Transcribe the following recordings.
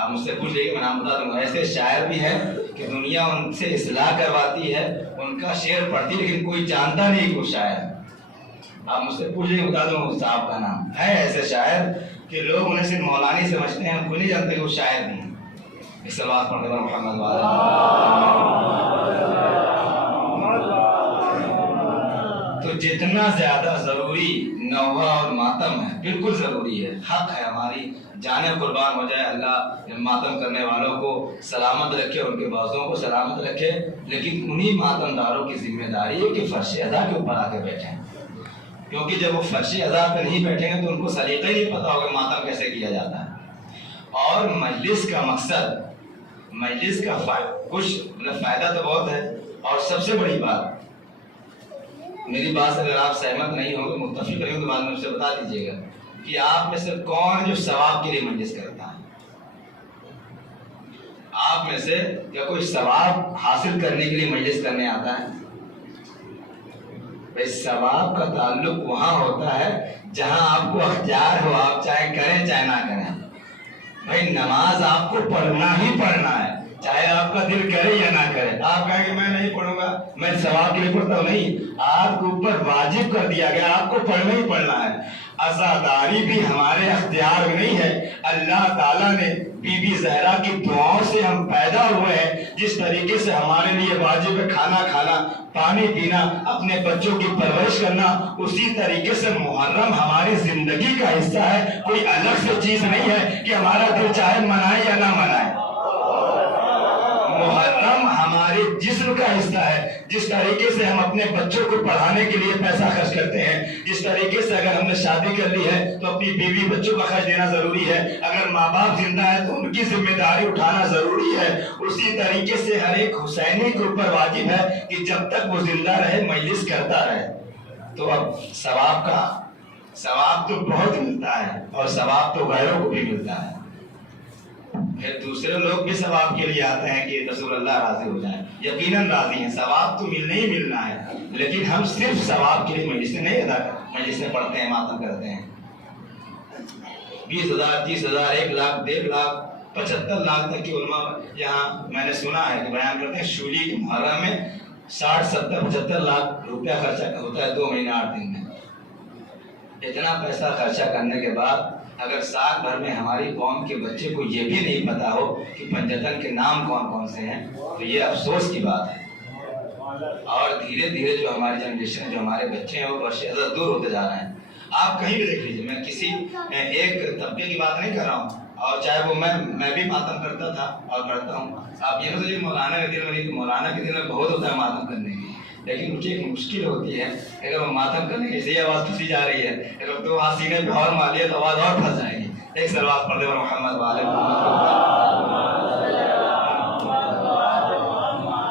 آپ مجھ سے پوچھ لیجیے میں نام بتا دوں گا. ایسے شاعر بھی ہیں کہ دنیا ان سے اصلاح کرواتی ہے, ان کا شعر پڑھتی لیکن کوئی جانتا نہیں کوئی شاعر. آپ مجھ سے پوچھ لیجیے بتا دوں گا صاحب کا نام. ہے ایسے شاعر کہ لوگ انہیں صرف مولانی سمجھتے ہیں, ان کو نہیں جانتے کہ وہ شاعر نہیں. اس صلوات پڑھنے پر محمد تو جتنا زیادہ ضروری نوحہ اور ماتم ہے, بالکل ضروری ہے, حق ہے, ہماری جانیں قربان ہو جائے. اللہ ماتم کرنے والوں کو سلامت رکھے, ان کے بازوں کو سلامت رکھے, لیکن انہی ماتم داروں کی ذمہ داری ہے کہ فرش ادا کے اوپر آ کے بیٹھیں, کیونکہ جب وہ فرش ادا پہ نہیں بیٹھیں گے تو ان کو سلیقہ ہی نہیں پتا ہوگا ماتم کیسے کیا جاتا ہے. اور مجلس کا مقصد, مجلس کا کچھ فائدہ تو بہت ہے, اور سب سے بڑی بات, میری بات سے اگر آپ سہمت نہیں ہوں گے, متفق نہیں ہوں تو بعد میں مجھ سے بتا دیجیے گا کہ آپ میں سے کون جو ثواب کے لیے مجلس کرتا ہے. آپ میں سے کیا کوئی ثواب حاصل کرنے کے لیے مجلس کرنے آتا ہے؟ اس ثواب کا تعلق وہاں ہوتا ہے جہاں آپ کو اختیار ہو, آپ چاہے کریں چاہے نہ کریں. بھائی نماز آپ کو پڑھنا ہی پڑھنا ہے, چاہے آپ کا دل کرے یا نہ کرے. آپ کہیں کہ میں نہیں پڑھوں گا, میں ثواب کے لیے پڑھتا ہوں. نہیں, آپ کے اوپر واجب کر دیا گیا, آپ کو پڑھنا ہی پڑھنا ہے. عزاداری بھی ہمارے اختیار میں نہیں ہے, اللہ تعالیٰ نے بی بی زہرا کی دعاؤں سے ہم پیدا ہوئے ہیں. جس طریقے سے ہمارے لیے واجب ہے کھانا کھانا, پانی پینا, اپنے بچوں کی پرورش کرنا, اسی طریقے سے محرم ہماری زندگی کا حصہ ہے. کوئی الگ سے چیز نہیں ہے کہ ہمارا دل چاہے منائے یا نہ منائے. محرم ہمارے جسم کا حصہ ہے. جس طریقے سے ہم اپنے بچوں کو پڑھانے کے لیے پیسہ خرچ کرتے ہیں, جس طریقے سے اگر ہم نے شادی کر لی ہے تو اپنی بیوی بچوں کا خرچ دینا ضروری ہے, اگر ماں باپ زندہ ہے تو ان کی ذمہ داری اٹھانا ضروری ہے, اسی طریقے سے ہر ایک حسینی کے اوپر واجب ہے کہ جب تک وہ زندہ رہے مجلس کرتا رہے. تو اب ثواب تو بہت ملتا ہے, اور ثواب تو غیروں کو بھی ملتا ہے. پھر دوسرے لوگ بھی ثواب کے لیے آتے ہیں کہ رسول اللہ راضی ہو جائیں. یقیناً راضی ہیں, ثواب تو ملنا ہی ملنا ہے, لیکن ہم صرف ثواب کے لیے مجلس میں نہیں ادا کرتے, مجلس میں پڑھتے ہیں, ماتم کرتے ہیں. 20,000 30,000 1 لاکھ 1.5 لاکھ 75 لاکھ تک کی علماء یہاں میں نے سنا ہے کہ بیان کرتے ہیں. شولی محرم میں 60 70 75 لاکھ روپیہ خرچہ ہوتا ہے 2 مہینے 8 دن میں. اتنا پیسہ خرچہ کرنے کے بعد اگر سال بھر میں ہماری قوم کے بچے کو یہ بھی نہیں پتا ہو کہ پنجتن کے نام کون کون سے ہیں, تو یہ افسوس کی بات ہے. اور دھیرے دھیرے جو ہماری جنریشن, جو ہمارے بچے ہیں, وہ برش ازر دور ہوتے جا رہے ہیں. آپ کہیں بھی دیکھ لیجیے, میں کسی ایک طبقے کی بات نہیں کر رہا ہوں, اور چاہے وہ میں بھی ماتم کرتا تھا اور کرتا ہوں. آپ یہ نہ سوچیے مولانا کے دل میں نہیں, تو مولانا کے دل میں بہت ہوتا ہے ماتم کرنے کی, لیکن ان کی ایک مشکل ہوتی ہے. اگر وہ ماتم کرنے کی صحیح آواز پھنسی جا رہی ہے, اگر 2 ہاتھ سینے پہ اور مار لیا تو آواز اور پھنس جائے گی. ایک صلوات پڑھ دے محمد والے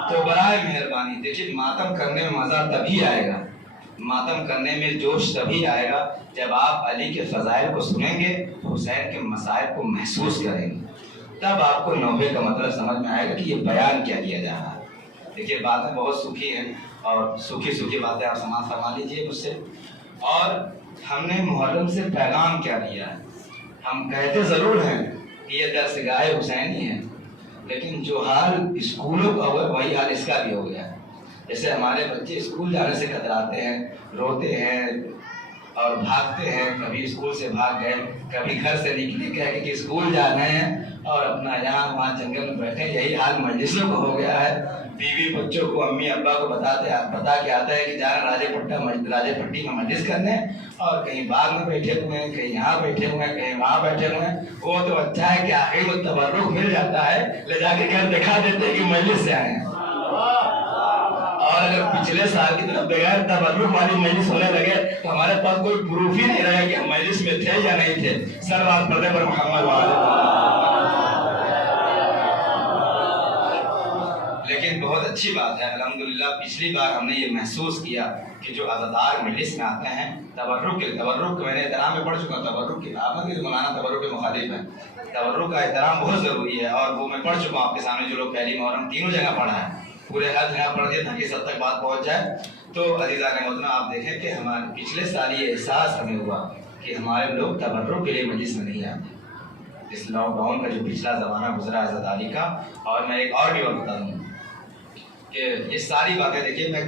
تو برائے مہربانی دیکھیے, ماتم کرنے میں مزہ تبھی آئے گا, ماتم کرنے میں جوش تبھی آئے گا جب آپ علی کے فضائل کو سنیں گے, حسین کے مسائل کو محسوس کریں گے, تب آپ کو نوحے کا مطلب سمجھ میں آئے گا کہ یہ بیان کیا دیا جا رہا ہے. دیکھیے باتیں بہت سوکھی ہیں, اور سوکھی باتیں آپ سماعت فرما لیجیے مجھ سے. اور ہم نے محرم سے پیغام کیا دیا ہے؟ ہم کہتے ضرور ہیں کہ یہ درس گاہ حسینی ہے, لیکن جو حال اسکولوں کا ہوا وہی حال اس کا بھی ہو گیا ہے. جیسے ہمارے بچے اسکول جانے سے کتراتے ہیں, روتے ہیں اور بھاگتے ہیں. کبھی اسکول سے بھاگ گئے, کبھی گھر سے نکلے کہہ کہ اسکول جانا ہے, اور اپنا یہاں وہاں جنگل میں بیٹھے. یہی حال مجلسوں کو ہو گیا ہے. بیوی بچوں کو, امی ابا کو بتا کے آتا ہے کہ جانا راجے پٹی میں مجلس کرنے, اور کہیں باغ میں بیٹھے ہوئے ہیں, کہیں یہاں بیٹھے ہوئے ہیں, کہیں وہاں بیٹھے ہوئے ہیں. وہ تو اچھا ہے کہ آخر وہ تبرک مل جاتا ہے, لے جا کے گھر دکھا دیتے ہیں کہ مجلس سے آئے ہیں. اور اگر پچھلے سال کی طرف بغیر تبرک والی مجلس ہونے لگے تو ہمارے پاس کوئی پروف ہی نہیں رہے کہ ہم مجلس میں تھے یا نہیں تھے. صلوات پڑھنے پر محمد والے. لیکن بہت اچھی بات ہے الحمدللہ, پچھلی بار ہم نے یہ محسوس کیا کہ جو عزادار مجلس میں آتے ہیں, تبرک میں نے احترام میں پڑھ چکا ہوں. تبرک کی آپ نے مولانا تبرک کے مخالف ہیں. تبرک کا احترام بہت ضروری ہے, اور وہ میں پڑھ چکا ہوں آپ کے سامنے. جو لوگ پہلی محرم تینوں جگہ پڑھا ہے, پورے ہر جگہ پڑھ دیا تاکہ سب تک بات پہنچ جائے. تو عزیزان محترم, آپ دیکھیں کہ ہمارے پچھلے سال یہ احساس ہمیں ہوا کہ ہمارے لوگ تبرک کے لیے مجلس میں نہیں آتے. اس لاک ڈاؤن کا جو پچھلا زمانہ گزرا ہے زداری کا. اور میں ایک اور بھی بات بتا دوں کہ یہ ساری باتیں دیکھیے میں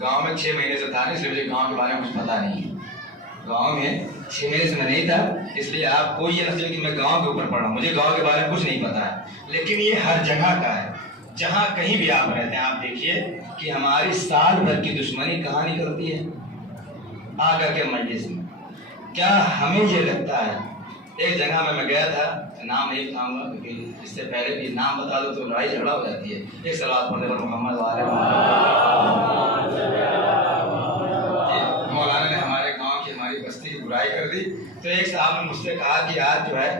گاؤں میں 6 مہینے سے تھا نہیں، اس لیے مجھے گاؤں کے بارے میں کچھ پتہ نہیں ہے. گاؤں میں 6 مہینے سے میں نہیں تھا، اس لیے آپ کوئی یہ نہ سمجھے کہ میں گاؤں کے اوپر پڑھ رہا ہوں. مجھے گاؤں کے بارے میں کچھ نہیں پتا ہے، لیکن یہ ہر جگہ کا ہے. جہاں کہیں بھی آپ رہتے ہیں آپ دیکھیے کہ ہماری سال بھر کی دشمنی کہاں نکلتی ہے؟ آ کر کے مجلس میں. کیا ہمیں یہ لگتا ہے؟ ایک جگہ میں گیا تھا، نام نہیں بتاؤں گا کیونکہ اس سے پہلے بھی نام بتا دو تو لڑائی جھگڑا ہو جاتی ہے. ایک صلوات پڑھنے پر محمد وعلیہ مولانا نے ہمارے گاؤں کی ہماری بستی کی برائی کر دی. تو ایک صاحب نے مجھ سے کہا کہ آج جو ہے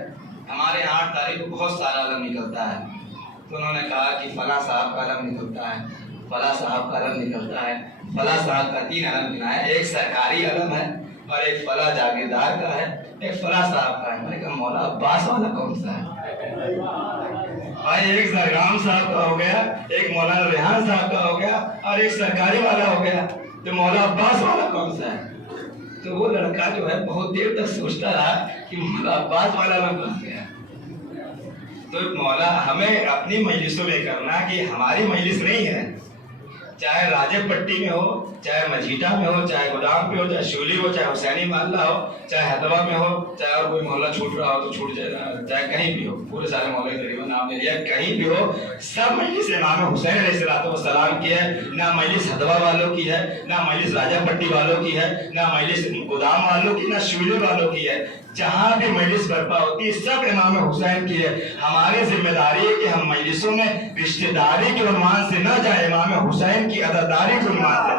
ہمارے یہاں 8 تاریخ کو بہت سارا علم نکلتا ہے. تو انہوں نے کہا کہ فلاں صاحب کا علم نکلتا ہے، فلاں صاحب کا علم نکلتا ہے، فلاں صاحب کا 3 علم گنائے، ایک سرکاری علم ہے اور ایک فلاں جاگیردار کا ہے، ایک فلاں صاحب کا ہے. میں نے کہا مولا عباس والا کون سا ہے؟ بھائی ایک زرگام صاحب کا ہو گیا، ایک مولانا ریحان صاحب کا ہو گیا اور ایک سرکاری والا ہو گیا، تو مولا عباس والا کون سا ہے؟ تو وہ لڑکا جو ہے بہت دیر تک سوچتا رہا کہ مولا عباس والا علم کون گیا. تو مولا ہمیں اپنی مجلسوں میں کرنا کہ ہماری مجلس نہیں ہے، چاہے راجے پٹی میں ہو، چاہے مجھیٹا میں ہو، چاہے گودام پہ ہو، چاہے شولی ہو، چاہے حسینی محلہ ہو، چاہے ہدوا میں ہو، چاہے اور کوئی محلہ چھوٹ رہا ہو تو چھوٹ جائے گا، چاہے کہیں بھی ہو، پورے سارے محلے تقریباً نام لے لیا، کہیں بھی ہو، سب مجلس امام حسین علیہ السلام کی ہے. نہ مجلس ہدوا والوں کی ہے، نہ مجلس راجہ پٹی والوں کی ہے، نہ مجلس گودام والوں کی، نہ شولی والوں کی ہے. جہاں بھی مجلس برپا ہوتی ہے سب امام حسین کی ہے. ہماری ذمہ داری ہے کہ ہم مجلسوں میں رشتہ داری کے عنوان سے نہ جائیں، امام حسین کی عزاداری کے عنوان سے.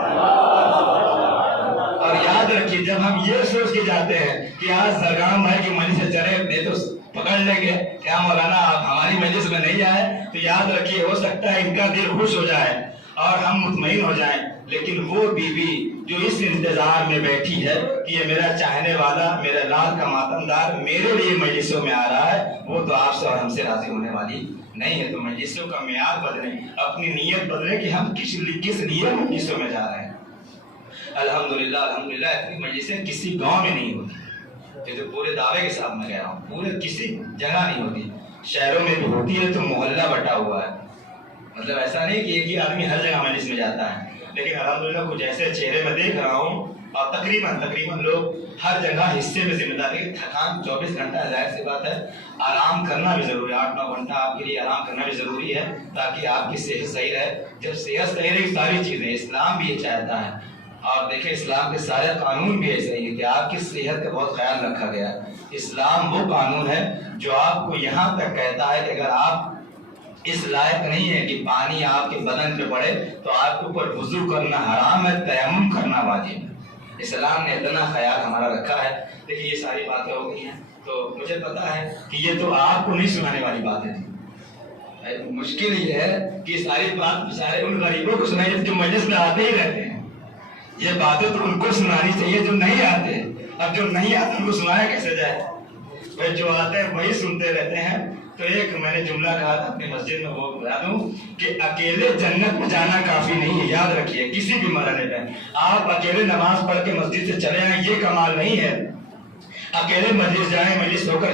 اور یاد رکھیے جب ہم یہ سوچ کے جاتے ہیں کہ آج زرگام بھائی کی مجلس سے چلے نہیں تو پکڑ لیں گے کیا مولانا آپ ہماری مجلس میں نہیں آئے، تو یاد رکھیے ہو سکتا ہے ان کا دل خوش ہو جائے اور ہم مطمئن ہو جائیں، لیکن وہ بیوی جو اس انتظار میں بیٹھی ہے کہ یہ میرا چاہنے والا، میرا لال کا ماتمدار میرے لیے مجلسوں میں آ رہا ہے، وہ تو آپ سے اور ہم سے راضی ہونے والی نہیں ہے. تو مجلسوں کا معیار بدلیں، اپنی نیت بدلیں کہ ہم کس لیے مجلسوں میں جا رہے ہیں. الحمدللہ اتنی مجلسیں کسی گاؤں میں نہیں ہوتی، یہ تو پورے دعوے کے ساتھ میں کہہ رہا ہوں، پورے کسی جگہ نہیں ہوتی. شہروں میں بھی ہوتی ہے تو محلہ بٹا ہوا ہے، مطلب ایسا نہیں کہ ایک ہی آدمی ہر جگہ مجلس میں جاتا ہے. لیکن الحمدللہ کچھ ایسے چہرے میں دیکھ رہا ہوں اور تقریباً لوگ ہر جگہ حصے میں ذمہ داری. تھکان 24 گھنٹہ ظاہر سی بات ہے، آرام کرنا بھی ضروری ہے، 8-9 گھنٹہ آپ کے لیے آرام کرنا بھی ضروری ہے تاکہ آپ کی صحت صحیح رہے. جب صحت صحیح رہے ساری چیزیں، اسلام بھی یہ چاہتا ہے. اور دیکھیں اسلام کے سارے قانون بھی ایسے ہی ہے کہ آپ کی صحت کا بہت خیال رکھا گیا. اسلام وہ قانون ہے جو آپ کو یہاں تک کہتا ہے کہ اگر آپ اس لائق نہیں ہے کہ پانی آپ کے بدن پہ پڑے تو آپ کے اوپر وضو کرنا حرام ہے، تیمم کرنا واجب ہے. اسلام نے اتنا خیال ہمارا رکھا ہے. دیکھیے یہ ساری باتیں ہو گئی ہیں تو مجھے پتا ہے کہ یہ تو آپ کو نہیں سنانے والی باتیں تھیں. مشکل یہ ہے کہ ساری بات بیچارے ان غریبوں کو سنائی جو مجلس میں آتے ہی رہتے ہیں. یہ باتیں تو ان کو سنانی چاہیے جو نہیں آتے، اب جو نہیں آتے ان کو سنایا کیسے جائے؟ بھائی جو آتے ہیں وہی سنتے رہتے ہیں. تو ایک میں نے جملہ کہا تھا اپنی مسجد میں، وہ بتا دوں کہ اکیلے جنت میں جانا کافی نہیں ہے. یاد رکھیے کسی بھی مرحلے میں آپ اکیلے نماز پڑھ کے مسجد سے چلے آئیں یہ کمال نہیں ہے. اکیلے مجلس جائیں، مجلس ہو کر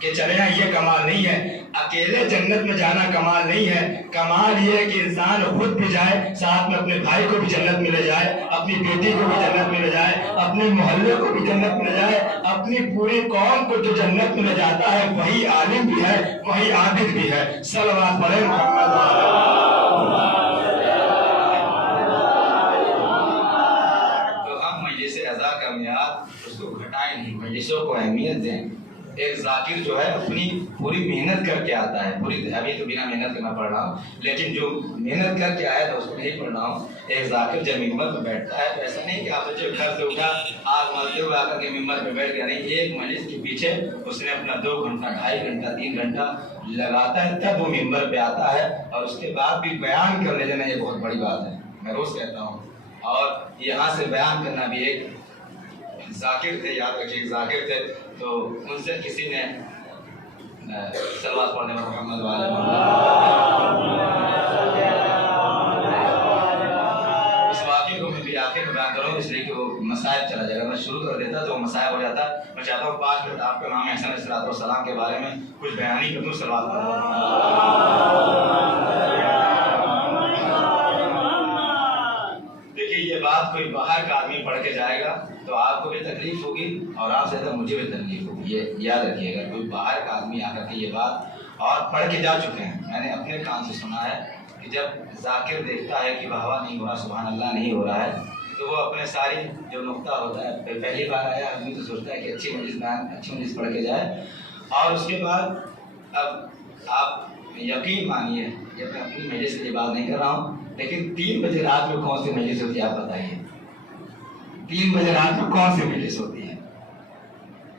کے چلے آئیں یہ کمال نہیں ہے. اکیلے جنت میں جانا کمال نہیں ہے. کمال یہ ہے کہ انسان خود بھی جائے، ساتھ میں اپنے بھائی کو بھی جنت میں لے جائے، اپنی بیٹی کو بھی جنت میں لے جائے، اپنے محلے کو بھی جنت میں لے جائے، اپنی پوری قوم کو جو جنت میں لے جاتا ہے وہی عالم بھی ہے، وہی عابد بھی ہے. صلوات پڑھیں محمد. تو ہم مجلس اعزا کا معیار اس کو گھٹائیں نہیں، مجلسوں کو اہمیت دیں. ایک ذاکر جو ہے اپنی پوری محنت کر کے آتا ہے، ابھی تو بنا محنت کے میں پڑھ رہا ہوں، لیکن جو محنت کر کے آیا تھا اس کو نہیں پڑھ رہا ہوں. ایک ذاکر جب ممبر پہ بیٹھتا ہے تو ایسا نہیں کہ آپ بچے گھر سے اٹھا آگ مالتے ہوئے آ کر کے ممبر پہ بیٹھ گیا، نہیں. ایک مجلس کے پیچھے اس نے اپنا 2 گھنٹہ 2.5 گھنٹہ 3 گھنٹہ لگاتا ہے تب وہ ممبر پہ آتا ہے. اور اس کے بعد بھی بیان کرنے دینا یہ بہت بڑی بات ہے، میں روز کہتا ہوں. اور یہاں سے بیان کرنا بھی ایک ذاکر تھے، یاد رکھیے ایک ذاکر تھے. تو ان سے کسی نے صلوات پڑھنے پر محمد والے اس واقعے کو میں بھی آخر میں بیان کروں اس لیے کہ وہ مسائل چلا جائے گا. میں شروع کر دیتا تو مسائل ہو جاتا. میں چاہتا ہوں 5 منٹ آپ کے امام حسن علیہ السلام کے بارے میں کچھ بیانی کر دوں. صلوات دیکھیے یہ بات کوئی باہر کا آدمی پڑھ کے جائے گا تو آپ کو بھی تکلیف ہوگی اور آپ سے زیادہ مجھے بھی تکلیف ہوگی. یہ یاد رکھیے گا. کوئی باہر کا آدمی آ کر کے یہ بات اور پڑھ کے جا چکے ہیں. میں نے اپنے کان سے سنا ہے کہ جب ذاکر دیکھتا ہے کہ واہ نہیں ہو رہا, سبحان اللہ نہیں ہو رہا ہے, تو وہ اپنے ساری جو نقطہ ہوتا ہے, پہلی بار آیا آدمی تو سوچتا ہے کہ اچھی مجلس پڑھ کے جائے. اور اس کے بعد اب آپ یقین مانیے کہ میں اپنی مجلس کی بات نہیں کر رہا ہوں, لیکن 3 بجے رات میں کون سی مجلس ہوتی ہے آپ بتائیے. 3 بجے رات میں کون سی مجلس ہوتی ہے؟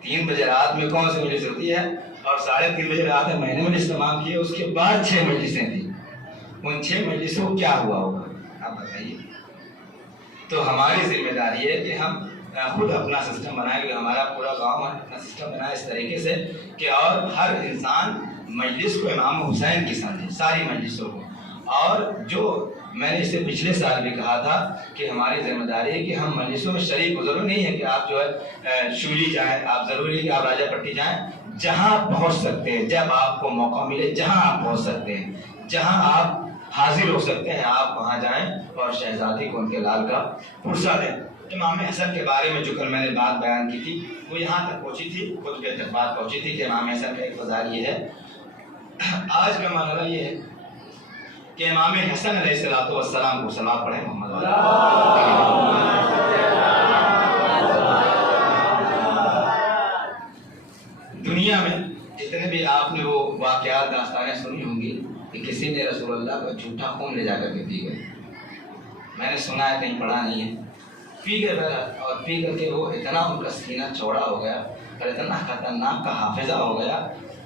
3 بجے رات میں کون سی مجلس ہوتی ہے؟ اور 3:30 بجے رات میں نے مجلس تمام کی. اس کے بعد 6 مجلسیں تھیں. ان 6 مجلسوں کو کیا ہوا ہوگا آپ بتائیے. تو ہماری ذمہ داری ہے کہ ہم خود اپنا سسٹم بنائیں, کہ ہمارا پورا گاؤں اپنا سسٹم بنائے اس طریقے سے کہ اور ہر انسان مجلس کو امام حسین کی سمجھے, ساری مجلسوں کو. اور جو میں نے اس سے پچھلے سال بھی کہا تھا کہ ہماری ذمہ داری ہے کہ ہم مجلسوں میں شریک ہو. ضروری نہیں ہے کہ آپ جو ہے شولی جائیں, آپ ضروری ہے کہ آپ راجہ پٹی جائیں. جہاں پہنچ سکتے ہیں, جب آپ کو موقع ملے, جہاں آپ پہنچ سکتے ہیں, جہاں آپ حاضر ہو سکتے ہیں, آپ وہاں جائیں اور شہزادی کو ان کے لال کا پرسہ دیں. امام حسن کے بارے میں جو کل میں نے بات بیان کی تھی وہ یہاں تک پہنچی تھی, خود تک بات پہنچی تھی کہ امام حسن کا ایک فضائل یہ ہے. آج کا مرحلہ یہ ہے کہ امام حسن علیہ السلام کو صلوات پڑھیں محمد والا. دنیا میں جتنے بھی آپ نے وہ واقعات داستانیں سنی ہوں گی کہ کسی نے رسول اللہ کا جھوٹا خون لے جا کر کے پی گئے. میں نے سنا ہے, کہیں پڑھا نہیں ہے. پی گئے اور پی کر کے وہ اتنا ان کا سینہ چوڑا ہو گیا اور اتنا خطرناک کا حافظہ ہو گیا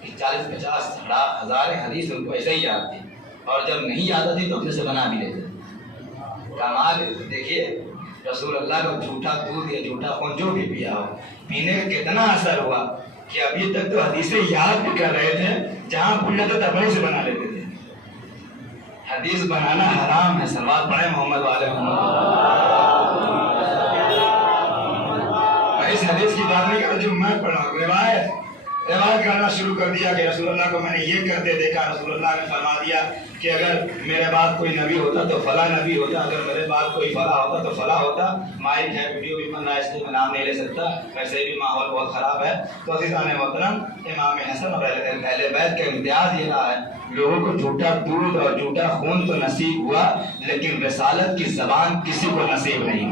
کہ 40-50 حدیث ان کو ایسے ہی یاد تھی, اور جب نہیں یاد آتی تو اپنے سے بنا بھی لیتے. کمال دیکھیے, رسول اللہ کا جھوٹا دودھ یا جھوٹا خون جو بھی پیا ہو, پینے کا کتنا اثر ہوا کہ ابھی تک تو حدیثیں یاد بھی کر رہے تھے, جہاں بھول جاتے تھے اپنے سے بنا لیتے تھے. حدیث بنانا حرام ہے. صلوات پڑھیں محمد والے محمد. میں اس حدیث کی بات نہیں کر رہا جو میں پڑھا ہوں, روایت کرنا شروع کر دیا کہ رسول اللہ کو میں نے یہ کرتے دیکھا. رسول اللہ نے فرما دیا کہ اگر میرے بعد کوئی نبی ہوتا تو فلاں نبی ہوتا, اگر میرے بعد کوئی فلاں ہوتا تو فلاں ہوتا. مائک ہے, ویڈیو بھی بن رہا ہے, اس لیے میں نام نہیں لے سکتا, ویسے بھی ماحول بہت خراب ہے. تو عزیزان محترم, امام حسن اور اہل بیت کا امتیاز یہ رہا ہے, لوگوں کو جھوٹا دودھ اور جھوٹا خون تو نصیب ہوا, لیکن رسالت کی زبان کسی کو نصیب نہیں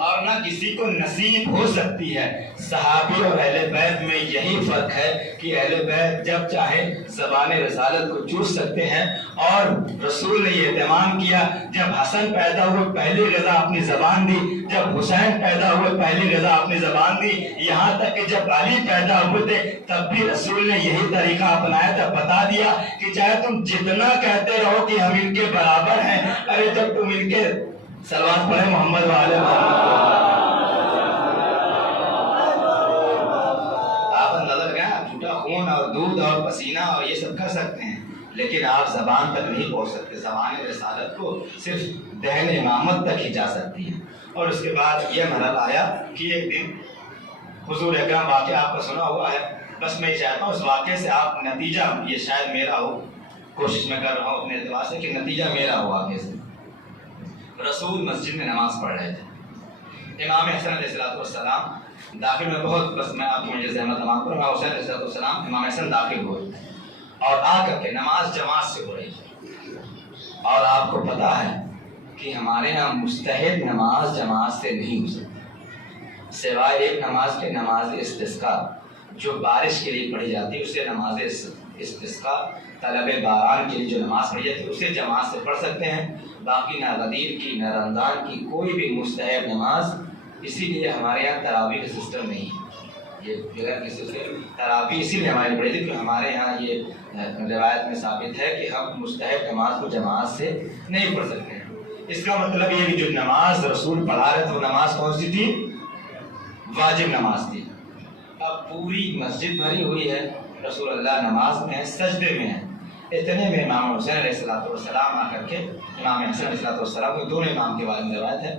اور نہ کسی کو نصیب ہو سکتی ہے. صحابی اور اہل بیت میں یہی فرق ہے کہ اہل بیت جب چاہے زبان رسالت کو چوس سکتے ہیں, اور رسول نے یہ اہتمام کیا. جب حسن پیدا ہوئے پہلی غذا اپنی زبان دی, جب حسین پیدا ہوئے پہلی غذا اپنی زبان دی, یہاں تک کہ جب علی پیدا ہوئے تھے تب بھی رسول نے یہی طریقہ اپنایا تھا. بتا دیا کہ چاہے تم جتنا کہتے رہو کہ ہم ان کے برابر ہیں, ارے جب تم ان کے صلوات پڑھیں محمد والے آپ نظر گئے, جھوٹا خون اور دودھ اور پسینہ اور یہ سب کر سکتے ہیں, لیکن آپ زبان تک نہیں پہنچ سکتے. زبان رسالت کو صرف دہن امامت تک ہی جا سکتی ہے. اور اس کے بعد یہ مرحلہ آیا کہ ایک دن حضور اکرم, واقعہ آپ کا سنا ہوا ہے, بس میں یہ چاہتا ہوں اس واقعے سے آپ نتیجہ, یہ شاید میرا ہو, کوشش میں کر رہا ہوں اپنے اعتبار سے کہ نتیجہ میرا ہو واقعے سے. رسول مسجد میں نماز پڑھ رہے تھے. امام حسن علیہ السلام داخل میں, بہت بس میں آپ کو مجھے زحمت تمام کروں, امام حسین علیہ السلام امام حسن داخل ہوئے اور آ کر کے نماز جماعت سے ہو رہی تھی. اور آپ کو پتا ہے کہ ہمارے یہاں مستحب نماز جماعت سے نہیں ہو سکتی, سوائے ایک نماز کے, نماز استسقاء, جو بارش کے لیے پڑھی جاتی ہے اسے نماز استسقاء, طلب باران کے لیے جو نماز پڑھی جاتی ہے اسے جماعت سے پڑھ سکتے ہیں. باقی نہ غدیر کی نہ رمضان کی کوئی بھی مستحب نماز. اسی لیے ہمارے یہاں تراویح کا سسٹم نہیں ہے. یہ بغیر کسی سے تراویح اسی لیے ہماری پڑھی تھی کہ ہمارے یہاں یہ روایت میں ثابت ہے کہ ہم مستحب نماز کو جماعت سے نہیں پڑھ سکتے ہیں. اس کا مطلب یہ کہ جو نماز رسول پڑھا رہے تھے وہ نماز کون سی تھی؟ واجب نماز تھی. اب پوری مسجد بھری ہوئی ہے, رسول اللہ نماز میں ہیں, سجدے میں ہیں. اتنے میں امام حسین علیہ السلام آ کر کے, امام حسین علیہ السلام کو دونوں امام کے بارے میں روایت ہے,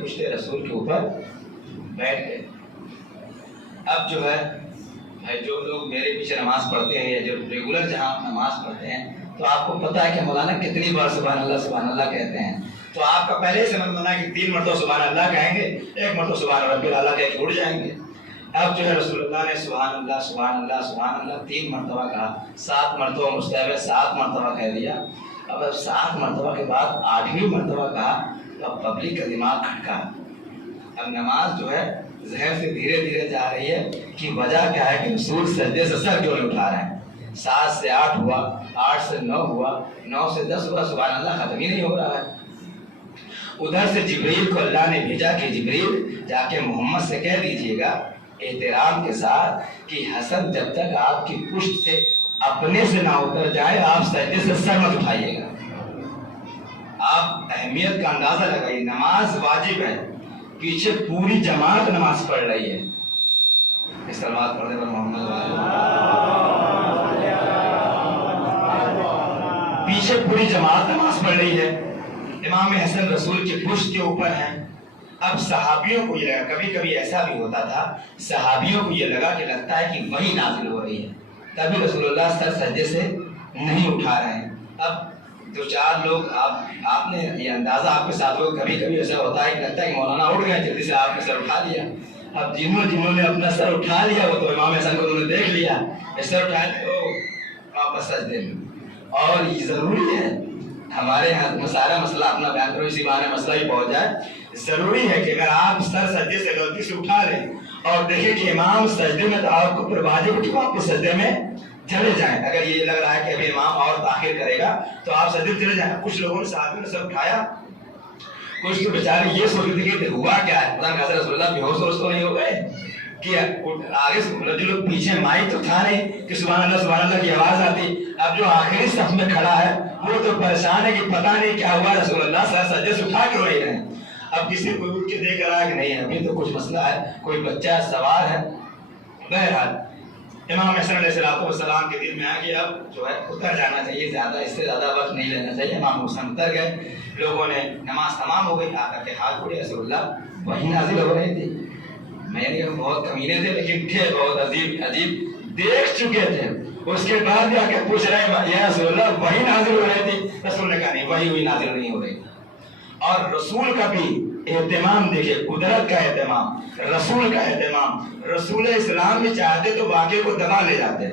پشتے رسول کے اوپر بیٹھ گئے۔ اب جو ہے جو لوگ میرے پیچھے نماز پڑھتے ہیں یا جو ریگولر جہاں نماز پڑھتے ہیں تو آپ کو پتہ ہے کہ مولانا کتنی بار سبحان اللہ کہتے ہیں، تو آپ کا پہلے سے من بنا کہ 3 مرتبہ سبحان اللہ کہیں گے، 1 مرتبہ سبحان ربی الاعلیٰ کہہ کے اڑ جائیں گے۔ اب جو ہے رسول اللہ نے سبحان اللہ سبحان اللہ سبحان اللہ 3 مرتبہ کہا، 7 مرتبہ مستحب ہے 7 مرتبہ کہہ دیا۔ اب 7 مرتبہ کے بعد 8ویں مرتبہ کہا تو اب پبلک کا دماغ کھٹکا۔ اب نماز جو ہے ذہن سے دھیرے دھیرے جا رہی ہے کہ وجہ کیا ہے کہ رسول سجدے سے سر کیوں نہیں اٹھا رہے ہیں۔ 7 سے 8 ہوا، 8 سے 9 ہوا، 9 سے 10 ہوا، سبحان اللہ ختم ہی نہیں ہو رہا ہے۔ ادھر سے جبریل کو اللہ نے بھیجا کہ جبریل جا کے محمد سے کہہ دیجئے گا احترام کے ساتھ کہ حسن جب تک آپ کی پشت سے اپنے سے نہ اتر جائے آپ سجدے سے سر مت اٹھائیے گا۔ آپ اہمیت کا اندازہ لگائیے، نماز واجب ہے، پیچھے پوری جماعت نماز پڑھ رہی ہے۔ اس صلوات پڑھنے پر محمد پیچھے پوری جماعت نماز پڑھ رہی ہے، امام حسن رسول کی پشت کے اوپر ہیں۔ اب صحابیوں کو یہ لگا، کبھی کبھی ایسا بھی ہوتا تھا، صحابیوں کو یہ لگا کہ لگتا ہے کہ وہی نازل ہو رہی ہے، تبھی رسول اللہ سر سجدے سے نہیں اٹھا رہے ہیں۔ اب 2-4 لوگ آپ نے یہ اندازہ آپ کے ساتھ ہو، کبھی کبھی ایسا ہوتا ہے کہ لگتا ہے کہ مولانا اٹھ گئے، جلدی سے آپ نے سر اٹھا لیا۔ اب جنہوں نے اپنا سر اٹھا لیا وہ تو امام حسن کو انہوں نے دیکھ لیا، سر اٹھا لیا واپس سجدے میں۔ اور یہ ضروری ہے، ہمارے یہاں سارا مسئلہ اپنا بیان کرو، اسی بہانے مسئلہ ہی پہنچ جائے۔ ضروری ہے کہ اگر آپ سر سجدے سے غلطی سے اٹھا لیں اور دیکھیں کہ امام سجدے میں، تو آپ کو پھر واجب کہ واپس سجدے میں چلے جائیں۔ اگر یہ لگ رہا ہے کہ ابھی امام اور تاخیر کرے گا تو آپ سجدے میں چلے جائیں۔ کچھ لوگوں نے ساتھ میں سر اٹھایا، کچھ تو بیچارے یہ سوچ رہے تھے کہ ہوا کیا ہے، پتہ نہیں رسول اللہ بے ہوش تو نہیں ہو گئے کہ آگے سے جو لوگ پیچھے مائک تو تھا نہیں کہ سبحان اللہ کی آواز آتی۔ اب جو آخری صف میں کھڑا ہے وہ تو پریشان ہے کہ پتہ نہیں کیا ہوا، رسول اللہ سر سجدے سے اٹھا کیوں نہیں رہے۔ اب کسی کو اٹھ کے دیکھ رہا ہے کہ نہیں ابھی تو کچھ مسئلہ ہے، کوئی بچہ سوار ہے۔ بہرحال امام حسن علیہ السلام کے دل میں آیا کہ اب جو ہے اتر جانا چاہیے، زیادہ اس سے زیادہ وقت نہیں لینا چاہیے۔ امام حسن اتر گئے، لوگوں نے نماز تمام ہو گئی، آ کر کے ہاتھ پڑے، رسول اللہ وہی نازل ہو رہی تھی۔ میں نے کہا بہت کمینے تھے لیکن تھے بہت عجیب، دیکھ چکے تھے۔ اس کے بعد جا کے پوچھ رہے ہیں یا رسول اللہ وہی نازل ہو رہی تھی؟ رسول نے کہا نہیں، وہی ہوئی نازل نہیں ہو رہی تھی۔ اور رسول کا بھی اہتمام دیکھیں، قدرت کا اہتمام، رسول کا اہتمام۔ رسول اسلام بھی چاہتے تو واقعے کو دبا لے جاتے،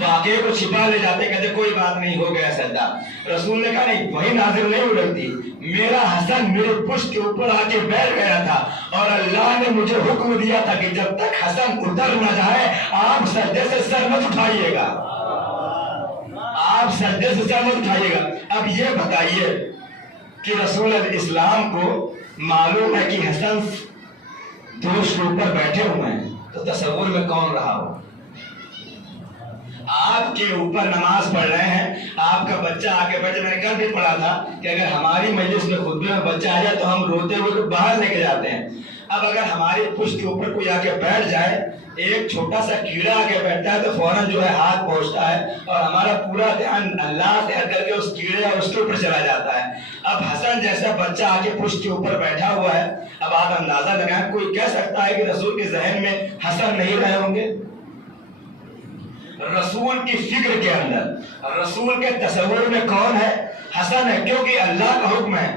واقعے کو چھپا لے جاتے، کہتے کوئی بات نہیں، ہو گیا سجدہ۔ رسول نے کہا نہیں، وہی نازل نہیں ہو رہی تھی، میرا حسن میرے پشت کے اوپر آ کے بیٹھ گیا تھا اور اللہ نے مجھے حکم دیا تھا کہ جب تک حسن اتر نہ جائے آپ سجدے سے سر مت اٹھائیے گا، آپ سجدے سے سر مت اٹھائیے گا۔ اب یہ بتائیے کہ رسول اسلام کو معلوم ہے کہ حسن دوش کے اوپر بیٹھے ہوئے ہیں، تو تصور میں کون رہا ہو؟ آپ کے اوپر نماز پڑھ رہے ہیں، آپ کا بچہ آگے بیٹھے، میں نے کل بھی پڑھا تھا کہ اگر ہماری مجلس میں خطبے میں بچہ آ جائے تو ہم روتے ہوئے باہر لے کے جاتے ہیں۔ اب اگر ہماری پشت کے اوپر کوئی آ کے بیٹھ جائے، ایک چھوٹا سا کیڑا آ کے بیٹھتا ہے تو فوراً جو ہے ہاتھ پہنچتا ہے اور ہمارا پورا دھیان اللہ سے ہٹ کر کے اس کیڑے اور اس کے اوپر چلا جاتا ہے۔ اب حسن جیسا بچہ آ کے پشت کے اوپر بیٹھا ہوا ہے، اب آپ اندازہ لگائیں، کوئی کہہ سکتا ہے کہ رسول کے ذہن میں حسن نہیں رہے ہوں گے؟ رسول کی فکر کے اندر، رسول کے تصور میں کون ہے؟ حسن ہے، کیونکہ اللہ کا حکم ہے۔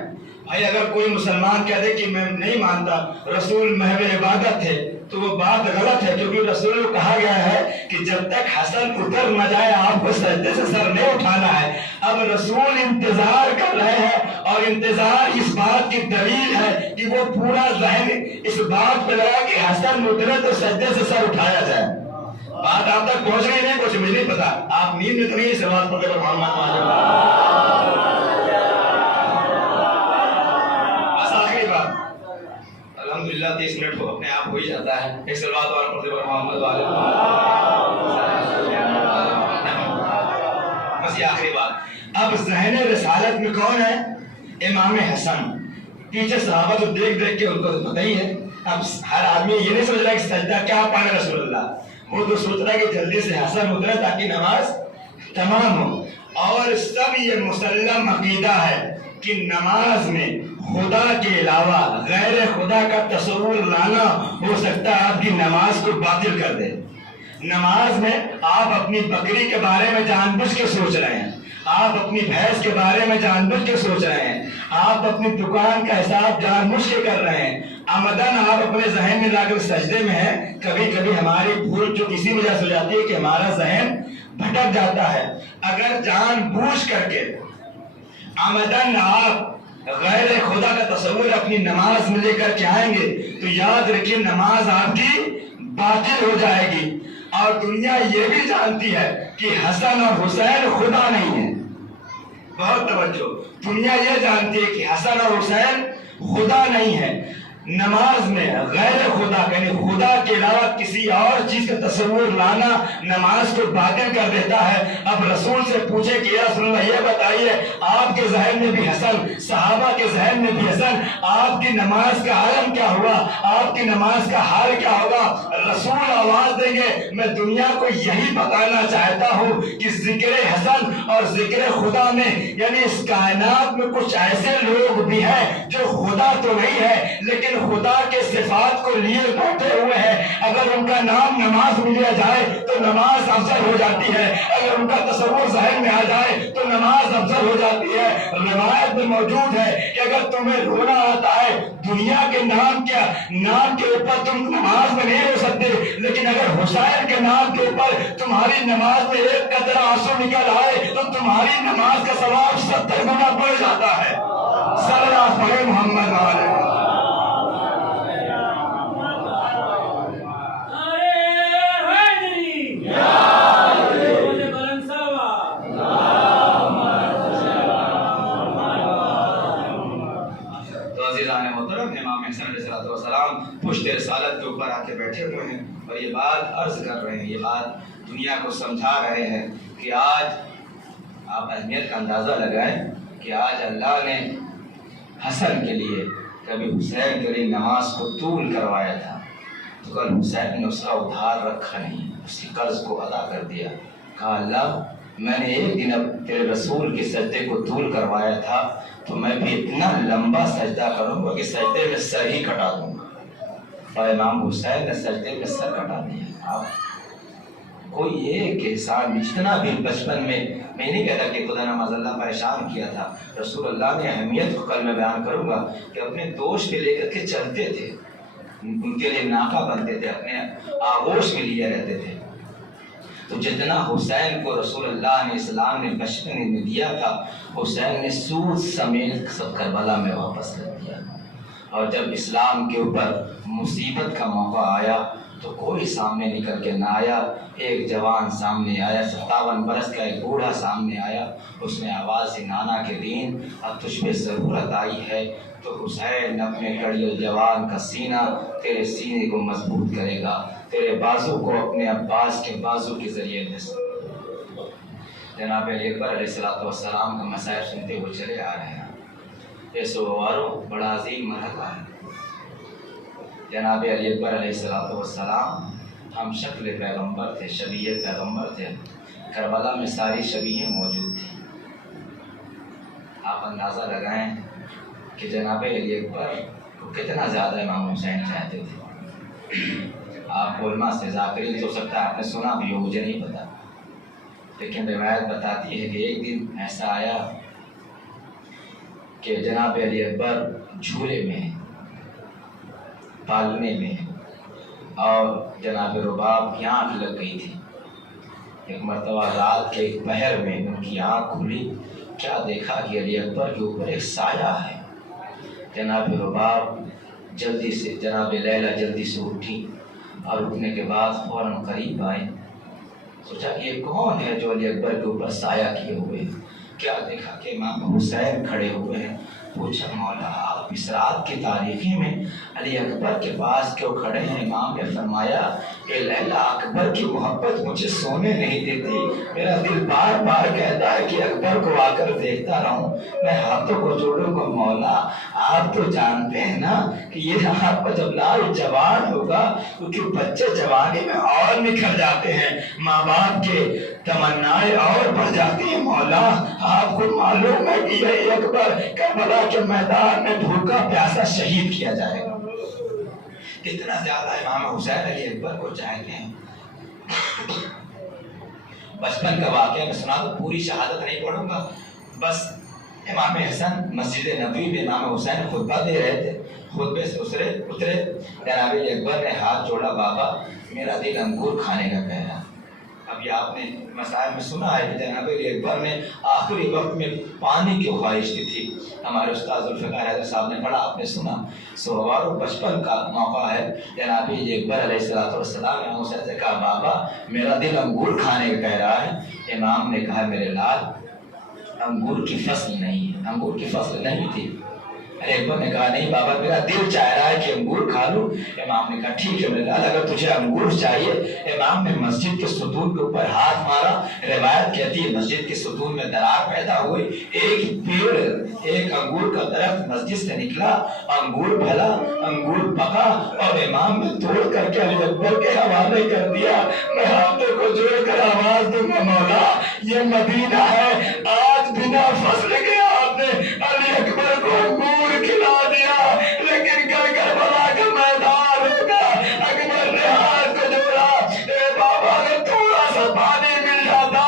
بھائی اگر کوئی مسلمان کہہ دے کہ میں نہیں مانتا رسول محو عبادت تھے تو وہ بات غلط ہے، کیونکہ رسول کو کہا گیا ہے کہ جب تک حسن اتر نہ جائے آپ کو سجدے سے سر نہیں اٹھانا ہے۔ اب رسول انتظار کر رہے ہیں اور انتظار اس بات کی دلیل ہے کہ وہ پورا ذہن اس بات پہ لگا کہ حسن اترے تو سجدے سے سر اٹھایا جائے۔ بات آپ تک پہنچ گئی نہیں؟ کچھ مجھے نہیں پتا، آپ نیند میں تو نہیں اس بات پڑھتے پر محمد بس آخری بات، الحمدللہ 30 منٹ کو اپنے آپ ہو ہی جاتا ہے، ایک صلوات اور پڑھتے پر محمد بس یہ آخری بات۔ اب ذہن رسالت میں کون ہے؟ امام حسن۔ پیچھے صحابہ تو دیکھ دیکھ کے ان کو تو پتہ ہی ہے، اب ہر آدمی یہ نہیں سمجھ رہا کہ سجدہ کیا پڑھے رسول اللہ، وہ تو سوچ رہا ہے کہ جلدی سے حسن اترے تاکہ نماز تمام ہو۔ اور سب یہ مسلم عقیدہ ہے کہ نماز میں خدا کے علاوہ غیر خدا کا تصور لانا ہو سکتا ہے آپ کی نماز کو باطل کر دے۔ نماز میں آپ اپنی بکری کے بارے میں جان بوجھ کے سوچ رہے ہیں، آپ اپنی بھینس کے بارے میں جان بوجھ کے سوچ رہے ہیں، آپ اپنی دکان کا حساب جان بوجھ کے کر رہے ہیں، عمدن آپ اپنے ذہن میں لا کر سجدے میں ہیں۔ کبھی کبھی ہماری بھول جو کسی وجہ سے ہو جاتی ہے کہ ہمارا ذہن بھٹک جاتا ہے۔ اگر جان بوجھ کر کے عمدن آپ غیر خدا کا تصور اپنی نماز میں لے کر کے آئیں گے تو یاد رکھیے نماز آپ کی باطل ہو جائے گی۔ اور دنیا یہ بھی جانتی ہے کہ حسن اور حسین خدا نہیں ہے۔ بہت توجہ، دنیا یہ جانتی ہے کہ حسن اور حسین خدا نہیں ہے۔ نماز میں غیر خدا یعنی خدا کے علاوہ کسی اور چیز کا تصور لانا نماز کو باطل کر دیتا ہے۔ اب رسول سے پوچھے کہ یا رسول اللہ یہ بتائیے آپ کے ذہن میں بھی حسن، صحابہ کے ذہن میں بھی حسن، آپ کی نماز کا عالم کیا ہوا، آپ کی نماز کا حال کیا ہوگا؟ رسول آواز دیں گے میں دنیا کو یہی بتانا چاہتا ہوں کہ ذکر حسن اور ذکر خدا میں یعنی اس کائنات میں کچھ ایسے لوگ بھی ہیں جو خدا تو نہیں ہے لیکن خدا کے صفات کو لیے بیٹھے ہوئے ہیں۔ اگر ان کا نام نماز میں لیا جائے تو نماز افضل ہو جاتی ہے، اگر ان کا تصور ذہن میں آ جائے تو نماز افضل ہو جاتی ہے۔ روایت میں موجود ہے کہ اگر تمہیں رونا آتا ہے دنیا کے نام کے اوپر تم نماز میں نہیں رو سکتے، لیکن اگر حسین کے نام کے اوپر تمہاری نماز میں ایک قطرہ آنسو نکل آئے تو تمہاری نماز کا ثواب 70 گنا بڑھ جاتا ہے۔ صلی اللہ علیہ محمد علیہ پشت رسالت کے اوپر آ کے بیٹھے ہوئے ہیں اور یہ بات عرض کر رہے ہیں، یہ بات دنیا کو سمجھا رہے ہیں کہ آج آپ اہمیت کا اندازہ لگائیں کہ آج اللہ نے حسن کے لیے کبھی حسین کے لیے نماز کو طول کروایا تھا تو کل حسین نے اس کا ادھار رکھا نہیں، اس کی قرض کو ادا کر دیا۔ کہا اللہ میں نے ایک دن اب تیرے رسول کے سجدے کو طول کروایا تھا تو میں بھی اتنا لمبا سجدہ کروں گا کہ سجدے میں سر ہی کٹا دوں گا۔ اور امام حسین نے سجدے میں سر کٹا دیا۔ آپ کوئی ایک احسان جتنا بھی بچپن میں نہیں کہتا کہ خدا نماز اللہ پریشان کیا تھا، رسول اللہ نے اہمیت کو کل میں بیان کروں گا کہ اپنے دوست کے لے کر کے چلتے تھے، ان کے لیے ناکہ بنتے تھے، اپنے آغوش میں لیے رہتے تھے۔ تو جتنا حسین کو رسول اللہ نے اسلام نے بچپن میں دیا تھا حسین نے سود سمیت سب کربلا میں واپس رکھ دیا۔ اور جب اسلام کے اوپر مصیبت کا موقع آیا تو کوئی سامنے نکل کے نہ آیا۔ ایک جوان سامنے آیا، 57 برس کا ایک بوڑھا سامنے آیا، اس نے آواز دی نانا کے دین اب تجھ پہ ضرورت آئی ہے تو حسین اپنے کڑی جوان کا سینہ تیرے سینے کو مضبوط کرے گا، تیرے بازو کو اپنے عباس کے بازو کے ذریعے نصب۔ جناب علی اکبر علیہ السلام کا مسائل سنتے ہوئے چلے آ رہے ہیں۔ یہ سواروں بڑا عظیم مرحلہ ہے۔ جناب علی اکبر علیہ السلام ہم شکل پیغمبر تھے، شبیہ پیغمبر تھے، کربلا میں ساری شبیہیں موجود تھیں۔ آپ اندازہ لگائیں کہ جناب علی اکبر کو کتنا زیادہ امام حسین چاہتے تھے۔ آپ علماء سے ذاکرین ہو سکتا ہے آپ نے سنا بھی ہو، مجھے نہیں پتا، لیکن روایت بتاتی ہے کہ ایک دن ایسا آیا کہ جناب علی اکبر جھولے میں پالنے میں اور جناب رباب کی آنکھ لگ گئی تھی۔ ایک مرتبہ رات کے ایک پہر میں ان کی آنکھ کھلی، کیا دیکھا کہ علی اکبر کے اوپر ایک سایہ ہے۔ جناب رباب جلدی سے، جناب لیلہ جلدی سے اٹھی اور اٹھنے کے بعد فوراً قریب آئے، سوچا کہ یہ کون ہے جو علی اکبر کے اوپر سایہ کیے ہوئے ہیں۔ کیا دیکھا کہ امام حسین کھڑے ہوئے ہیں۔ پوچھا مولا آپ اس رات کی تاریخی میں علی اکبر کے پاس کیوں کھڑے ہیں؟ امام نے فرمایا کہ لیلا اکبر کی محبت مجھے سونے نہیں دیتی، میرا دل بار بار کہتا ہے کہ اکبر کو آ کر دیکھتا رہوں، میں ہاتھوں کو جوڑوں گا۔ مولا آپ تو جانتے ہیں نا کہ یہ آپ کا جب لال جوان ہوگا، کیونکہ بچے جوانی میں اور نکھر جاتے ہیں، ماں باپ کے تمنائیں اور بڑھ جاتی ہیں۔ مولا آپ کو معلوم ہے کہ یہ اکبر کربلا کے میدان میں بھوکا پیاسا شہید کیا جائے گا۔ کتنا زیادہ امام حسین علی اکبر کو چاہتے ہیں۔ بچپن کا واقعہ میں سنا تو پوری شہادت نہیں پڑھوں گا، بس امام حسن مسجد نبوی میں امام حسین خطبہ دے رہے تھے، خطبے سے اترے جناب علی اکبر نے ہاتھ جوڑا، بابا میرا دل انگور کھانے کا کہہ رہا۔ ابھی آپ نے مسائل میں سنا ہے کہ جناب علی اکبر نے آخری وقت میں پانی کی خواہش کی تھی، ہمارے استاد ذوالفقار حیدر صاحب نے پڑھا، آپ نے سنا۔ سوارو بچپن کا موقع ہے، جناب علی اکبر علیہ السلام نے اسے کہا بابا میرا دل انگور کھانے کا کہہ رہا ہے۔ امام نے کہا میرے لال انگور کی فصل نہیں ہے، انگور کی فصل نہیں تھی۔ علی اکبر نے کہا نہیں بابا میرا دل چاہ رہا ہے کہ انگور کھا لوں۔ امام نے کہا ٹھیک ہے میرے لال اگر تجھے انگور چاہیے۔ امام نے مسجد کے ستون کے اوپر ہاتھ مارا، روایت کہتی ہے مسجد کے ستون میں درار پیدا ہوئی، ایک پیڑ ایک انگور کا درخت مسجد سے نکلا، انگور پھلا، انگور پکا اور امام نے توڑ کر کے علی اکبر کے حوالے کر دیا۔ میں ہاتھوں کو جوڑ کر آواز دوں گا مولا یہ مدینہ ہے، آج بنا فصل کے آپ نے علی اکبر کو انگور کھلا دیا، لیکن کل کربلا کا میدان ہوگا۔ اکبر نے ہاتھ کو جوڑا، اے بابا اگر تھوڑا سا پانی مل جاتا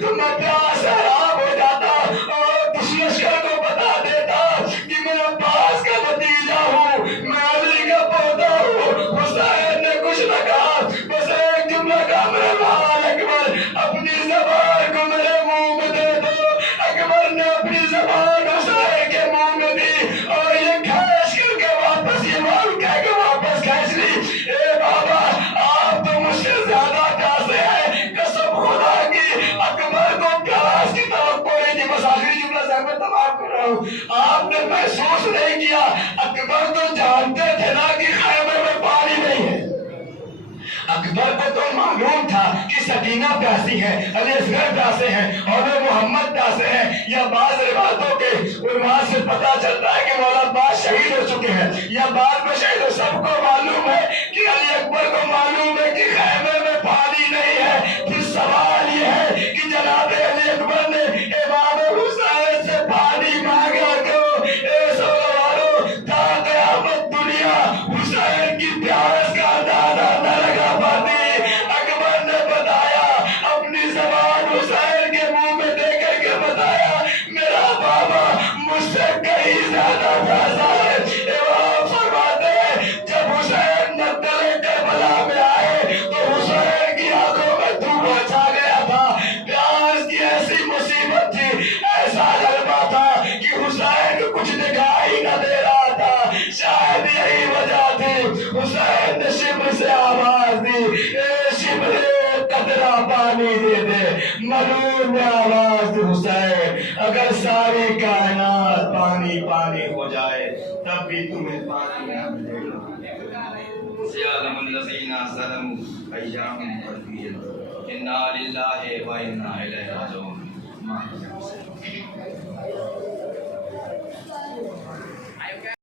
تو میں پیاس سے حرام ہو جاتا اور کس لشکر کو بتا دیتا کہ میں عباس کا بھتیجا ہوں، میں علی کا پوتا ہوں۔ حسین نے کچھ نہ کہا، بس ایک جملہ کہا میرے لال اکبر اپنی زبان کو میرے منہ میں دے دو۔ اکبر نے اپنی زبان حسین کے منہ میں دی اور یہ کھینچ کر کے واپس یہ مال کہہ کے واپس کھینچ لی۔ اے بابا آپ تو مجھ سے زیادہ پیاسے ہیں، قسم خدا کی اکبر کو پیاس کی توقع نہیں تھی۔ بس آخری جملہ سے میں تمام کر رہا ہوں، آپ نے محسوس نہیں کیا؟ اکبر تو جانتے تھے نا کہ خیمے میں پانی نہیں ہے، اکبر کو تو معلوم تھا کہ سکینہ پیاسی ہے، علی اصغر پیاسے ہیں اور محمد پیاسے ہیں۔ یا بعض روایتوں کے عنوان سے پتا چلتا ہے کہ مولا عباس شہید ہو چکے ہیں یا بعد میں شہید ہو، سب کو معلوم ہے کہ علی اکبر کو معلوم ہے کہ خیمے میں پانی نہیں ہے۔ پھر سوال یہ ہے کہ جناب علی اکبر نے امام حسین سے پانی مانگا کیوں؟ اے سوالو تا قیامت دنیا حسین کی پیاس کا اندازہ نہ لگا پاتی۔ اکبر نے بتایا اپنی زبان حسین کے منہ میں دے کر کے بتایا میرا بابا مجھ سے کہیں زیادہ پیاسا ہے۔ امام فرماتے ہیں جب حسین مقتل کربلا میں آئے تو حسین کی آنکھوں میں دھواں چھا گیا تھا، پیاس کی ایسی مصیبت تھی، ایسا غلبہ تھا کہ حسین کو کچھ دکھائی نہ دے رہا تھا۔ شاید یہی وجہ تھی حسین نے شبر سے آواز دی، اے شبر قطرہ پانی دے دے۔ ملول نے آواز دی حسین اگر ساری کائنات پانی پانی ہو جائے تب بھی تمہیں پانی نہ ملے گا۔ سیعلم الذین ظلموا ایام قلیل انا للہ و انا الیہ راجعون۔